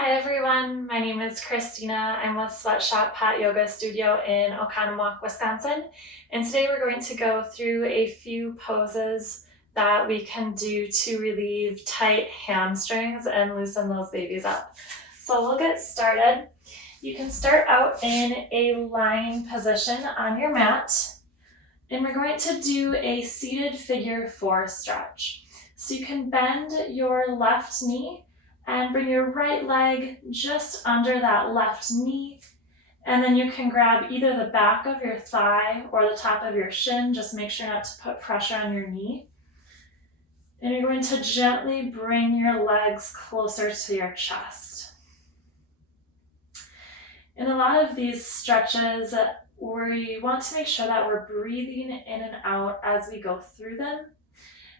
Hi everyone, my name is Christina. I'm with Sweatshop Hot Yoga Studio in Oconomowoc, Wisconsin. And today we're going to go through a few poses that we can do to relieve tight hamstrings and loosen those babies up. So we'll get started. You can start out in a lying position on your mat. And we're going to do a seated figure 4 stretch. So you can bend your left knee and bring your right leg just under that left knee. And then you can grab either the back of your thigh or the top of your shin. Just make sure not to put pressure on your knee. And you're going to gently bring your legs closer to your chest. In a lot of these stretches, we want to make sure that we're breathing in and out as we go through them.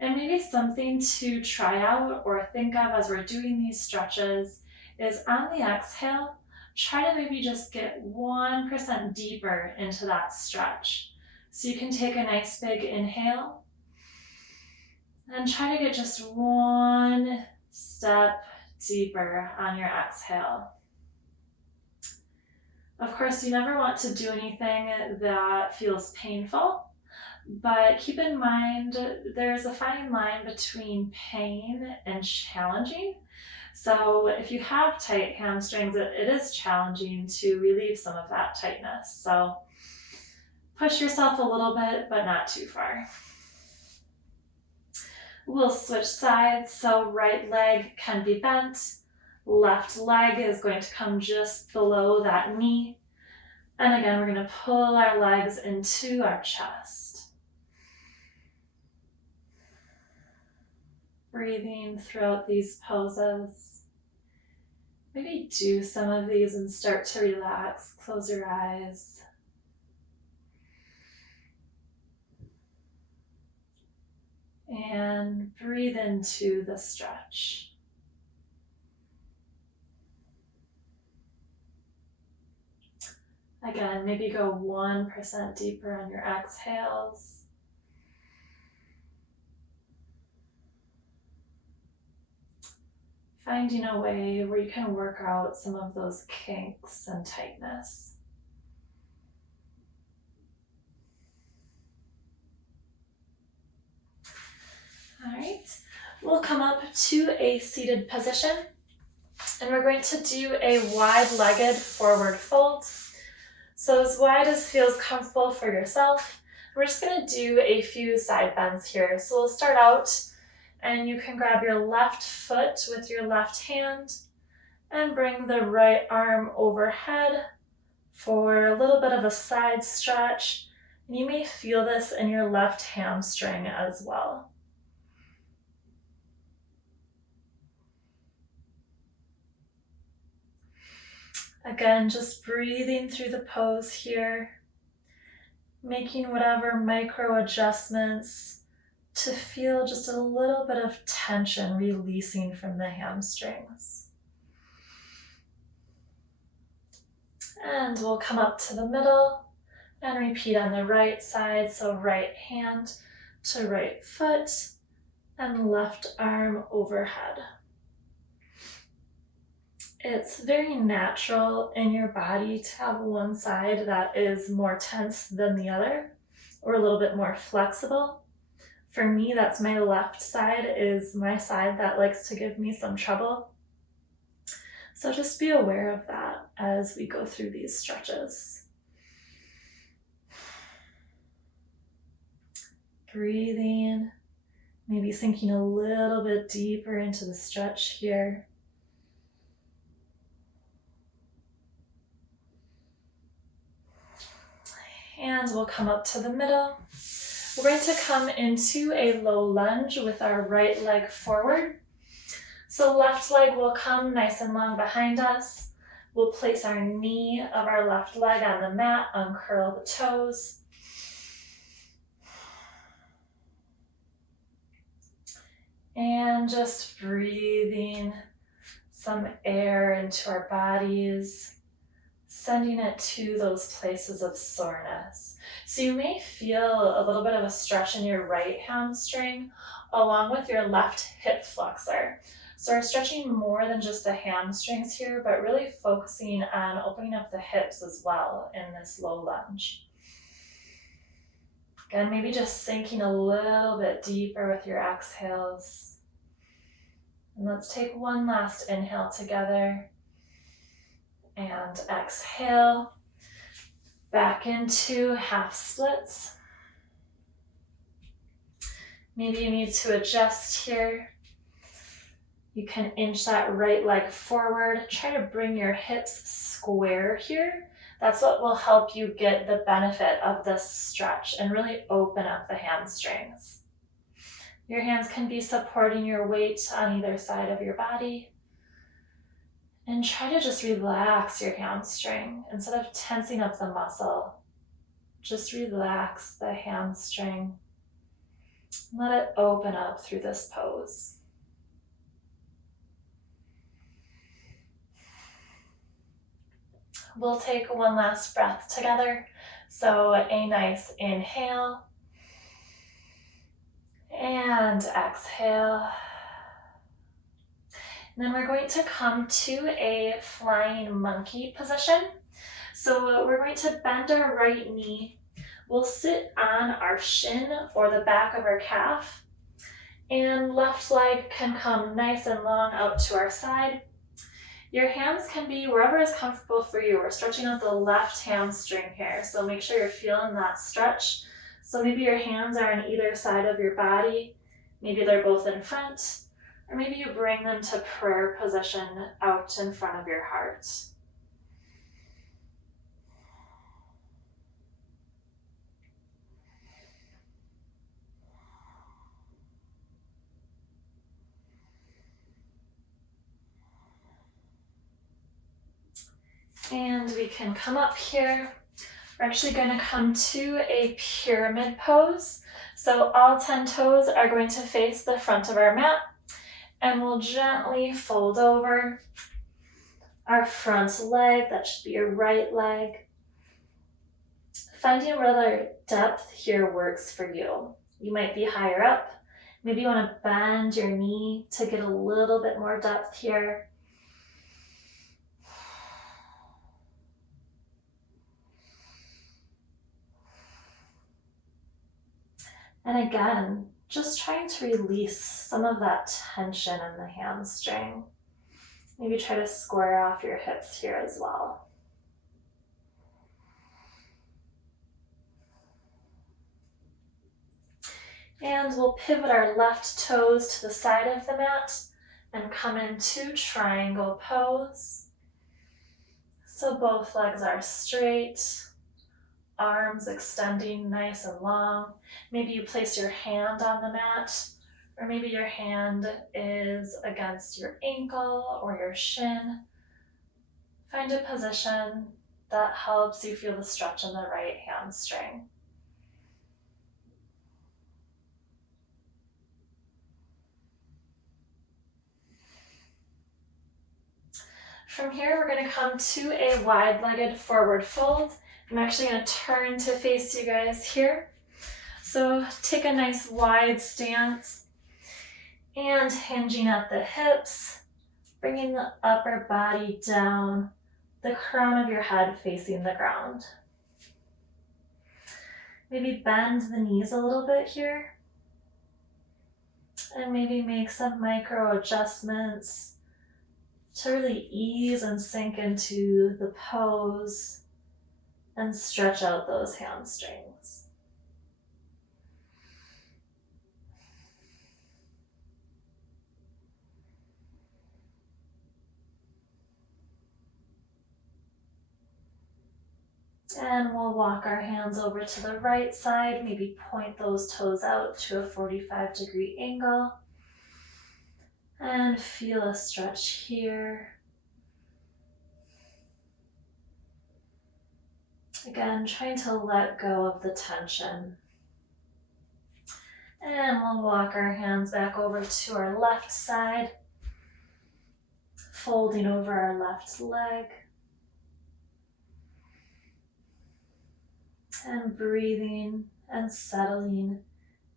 And maybe something to try out or think of as we're doing these stretches is on the exhale, try to maybe just get 1% deeper into that stretch. So you can take a nice big inhale and try to get just one step deeper on your exhale. Of course, you never want to do anything that feels painful. But keep in mind, there's a fine line between pain and challenging. So if you have tight hamstrings, it is challenging to relieve some of that tightness. So push yourself a little bit, but not too far. We'll switch sides, so right leg can be bent. Left leg is going to come just below that knee. And again, we're going to pull our legs into our chest. Breathing throughout these poses. Maybe do some of these and start to relax. Close your eyes. And breathe into the stretch. Again, maybe go 1% deeper on your exhales. Finding a way where you can work out some of those kinks and tightness. All right, we'll come up to a seated position and we're going to do a wide-legged forward fold. So as wide as feels comfortable for yourself. We're just going to do a few side bends here. So we'll start out and you can grab your left foot with your left hand and bring the right arm overhead for a little bit of a side stretch. And you may feel this in your left hamstring as well. Again, just breathing through the pose here, making whatever micro adjustments to feel just a little bit of tension releasing from the hamstrings. And we'll come up to the middle and repeat on the right side. So right hand to right foot and left arm overhead. It's very natural in your body to have one side that is more tense than the other or a little bit more flexible. For me, that's my left side is my side that likes to give me some trouble. So just be aware of that as we go through these stretches. Breathing, maybe sinking a little bit deeper into the stretch here. Hands will come up to the middle. We're going to come into a low lunge with our right leg forward. So left leg will come nice and long behind us. We'll place our knee of our left leg on the mat, uncurl the toes. And just breathing some air into our bodies, sending it to those places of soreness. So you may feel a little bit of a stretch in your right hamstring along with your left hip flexor. So we're stretching more than just the hamstrings here, but really focusing on opening up the hips as well in this low lunge. Again, maybe just sinking a little bit deeper with your exhales. And let's take one last inhale together. And exhale. Back into half splits. Maybe you need to adjust here. You can inch that right leg forward. Try to bring your hips square here. That's what will help you get the benefit of this stretch and really open up the hamstrings. Your hands can be supporting your weight on either side of your body. And try to just relax your hamstring instead of tensing up the muscle. Just relax the hamstring. Let it open up through this pose. We'll take one last breath together. So a nice inhale and exhale. And then we're going to come to a flying monkey position. So we're going to bend our right knee. We'll sit on our shin or the back of our calf. And left leg can come nice and long out to our side. Your hands can be wherever is comfortable for you. We're stretching out the left hamstring here, so make sure you're feeling that stretch. So maybe your hands are on either side of your body. Maybe they're both in front, or maybe you bring them to prayer position out in front of your heart. And we can come up here. We're actually going to come to a pyramid pose. So all 10 toes are going to face the front of our mat, and we'll gently fold over our front leg. That should be your right leg. Finding whether depth here works for you. You might be higher up. Maybe you want to bend your knee to get a little bit more depth here. And again, just trying to release some of that tension in the hamstring. Maybe try to square off your hips here as well. And we'll pivot our left toes to the side of the mat and come into triangle pose. So both legs are straight. Arms extending nice and long. Maybe you place your hand on the mat, or maybe your hand is against your ankle or your shin. Find a position that helps you feel the stretch in the right hamstring. From here, we're going to come to a wide-legged forward fold. I'm actually going to turn to face you guys here. So take a nice wide stance and hinging at the hips, bringing the upper body down, the crown of your head facing the ground. Maybe bend the knees a little bit here, and maybe make some micro adjustments to really ease and sink into the pose and stretch out those hamstrings. And we'll walk our hands over to the right side, maybe point those toes out to a 45-degree angle. And feel a stretch here. Again, trying to let go of the tension. And we'll walk our hands back over to our left side, folding over our left leg. And breathing and settling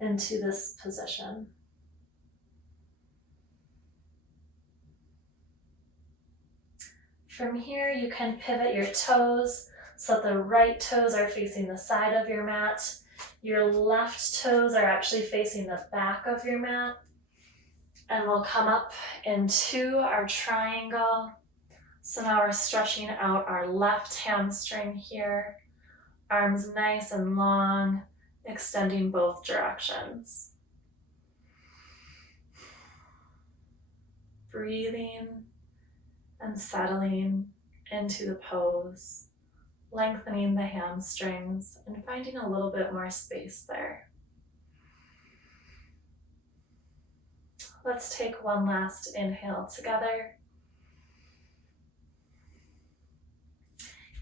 into this position. From here, you can pivot your toes so that the right toes are facing the side of your mat. Your left toes are actually facing the back of your mat. And we'll come up into our triangle. So now we're stretching out our left hamstring here. Arms nice and long, extending both directions. Breathing and settling into the pose, lengthening the hamstrings and finding a little bit more space there. Let's take one last inhale together.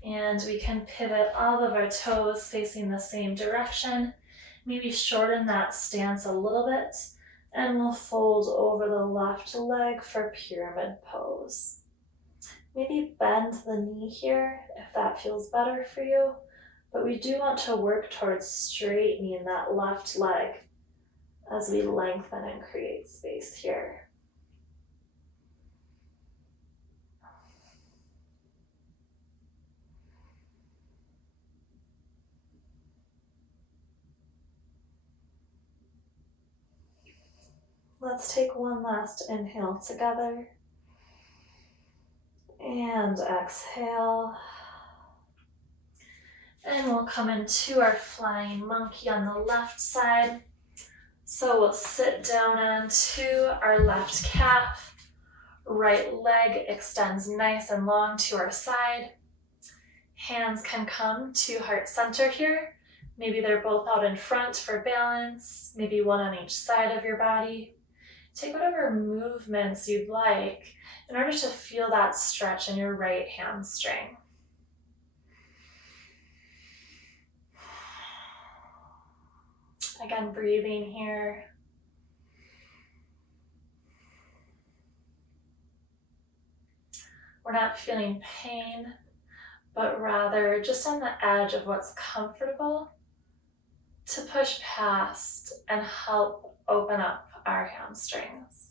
And we can pivot all of our toes facing the same direction. Maybe shorten that stance a little bit, and we'll fold over the left leg for pyramid pose. Maybe bend the knee here if that feels better for you, but we do want to work towards straightening that left leg as we lengthen and create space here. Let's take one last inhale together. And exhale. And we'll come into our flying monkey on the left side. So we'll sit down onto our left calf. Right leg extends nice and long to our side. Hands can come to heart center here. Maybe they're both out in front for balance, maybe one on each side of your body. Take whatever movements you'd like in order to feel that stretch in your right hamstring. Again, breathing here. We're not feeling pain, but rather just on the edge of what's comfortable to push past and help open up our hamstrings.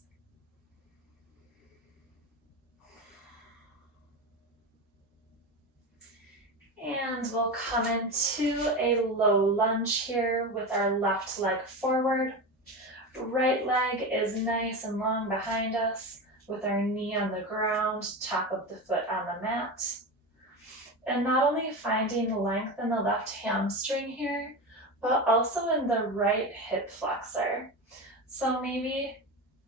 And we'll come into a low lunge here with our left leg forward. Right leg is nice and long behind us with our knee on the ground, top of the foot on the mat. And not only finding length in the left hamstring here, but also in the right hip flexor. So maybe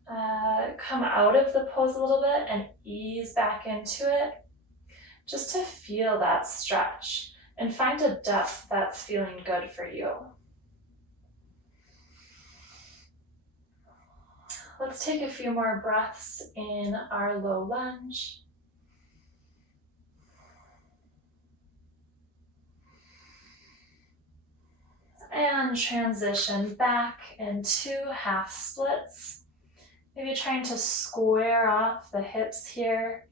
come out of the pose a little bit and ease back into it just to feel that stretch and find a depth that's feeling good for you. Let's take a few more breaths in our low lunge. And transition back into half splits. Maybe trying to square off the hips here.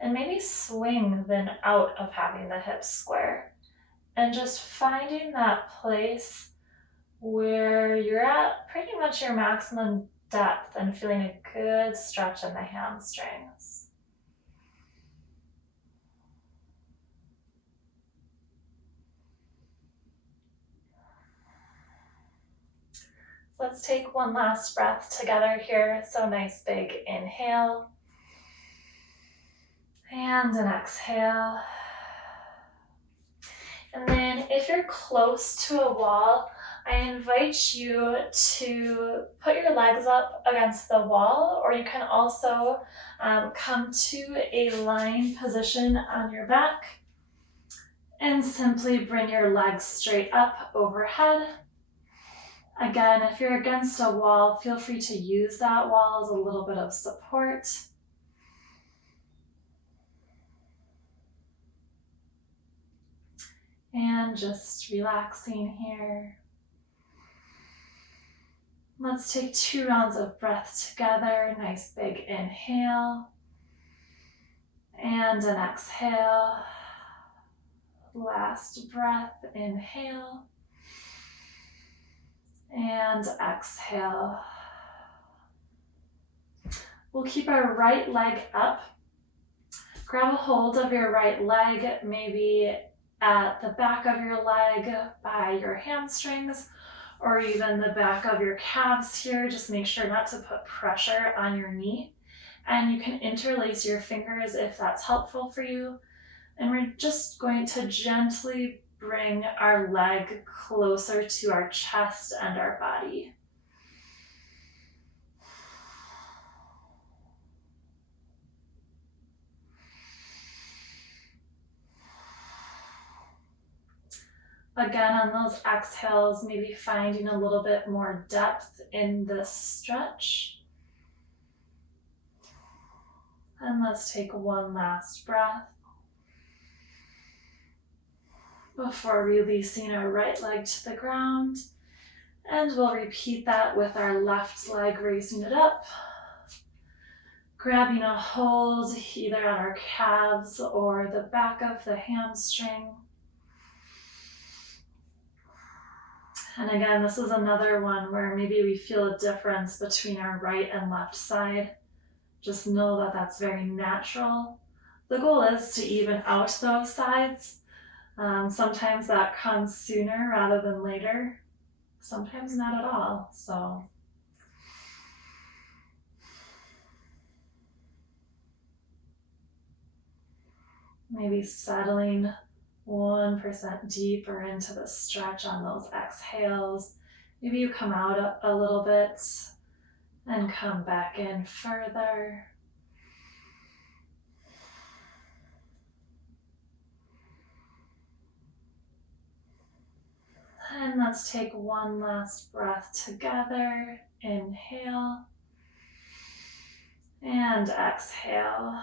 And maybe swing then out of having the hips square. And just finding that place where you're at pretty much your maximum depth and feeling a good stretch in the hamstrings. Let's take one last breath together here. So nice big inhale. And an exhale. And then if you're close to a wall, I invite you to put your legs up against the wall, or you can also come to a lying position on your back and simply bring your legs straight up overhead. Again, if you're against a wall, feel free to use that wall as a little bit of support. And just relaxing here. Let's take 2 rounds of breath together. Nice big inhale. And an exhale. Last breath, inhale. And exhale. We'll keep our right leg up. Grab a hold of your right leg, maybe at the back of your leg by your hamstrings, or even the back of your calves here. Just make sure not to put pressure on your knee. And you can interlace your fingers if that's helpful for you. And we're just going to gently bring our leg closer to our chest and our body. Again, on those exhales, maybe finding a little bit more depth in this stretch. And let's take one last breath before releasing our right leg to the ground. And we'll repeat that with our left leg, raising it up, grabbing a hold either on our calves or the back of the hamstring. And again, this is another one where maybe we feel a difference between our right and left side. Just know that that's very natural. The goal is to even out those sides. Sometimes that comes sooner rather than later. Sometimes not at all. So maybe settling 1% deeper into the stretch on those exhales. Maybe you come out a little bit and come back in further. And let's take one last breath together. Inhale and exhale.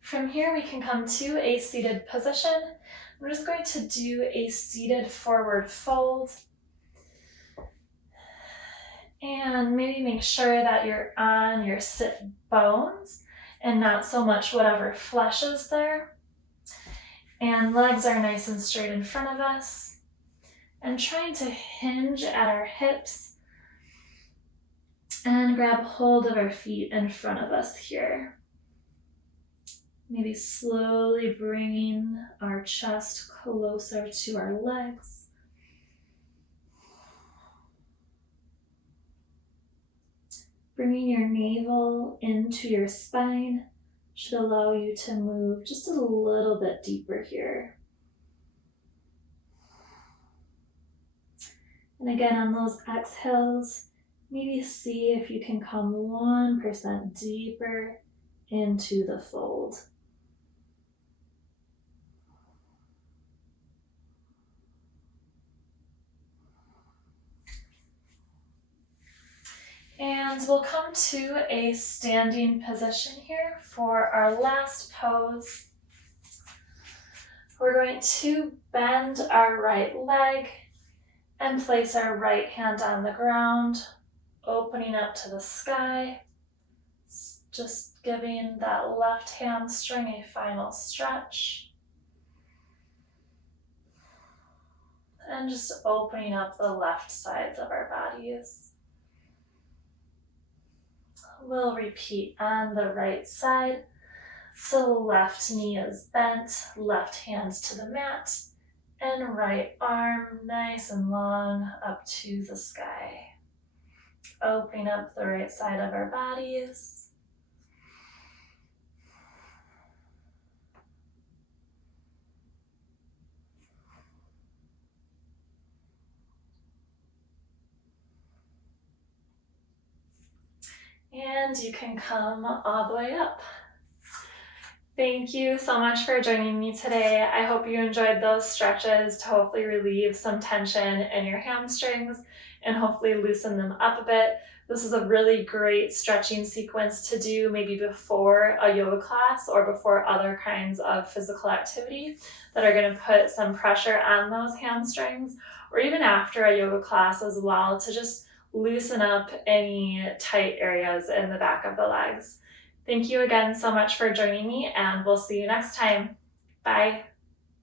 From here, we can come to a seated position. I'm just going to do a seated forward fold. And maybe make sure that you're on your sit bones and not so much whatever flesh is there. And legs are nice and straight in front of us. And trying to hinge at our hips and grab hold of our feet in front of us here. Maybe slowly bringing our chest closer to our legs. Bringing your navel into your spine should allow you to move just a little bit deeper here. And again, on those exhales, maybe see if you can come 1% deeper into the fold. And we'll come to a standing position here for our last pose. We're going to bend our right leg and place our right hand on the ground, opening up to the sky, just giving that left hamstring a final stretch. And just opening up the left sides of our bodies. We'll repeat on the right side. So left knee is bent, left hand to the mat, and right arm nice and long up to the sky. Opening up the right side of our bodies. And you can come all the way up. Thank you so much for joining me today. I hope you enjoyed those stretches to hopefully relieve some tension in your hamstrings and hopefully loosen them up a bit. This is a really great stretching sequence to do maybe before a yoga class or before other kinds of physical activity that are going to put some pressure on those hamstrings, or even after a yoga class as well, to just loosen up any tight areas in the back of the legs. Thank you again so much for joining me, and we'll see you next time. Bye.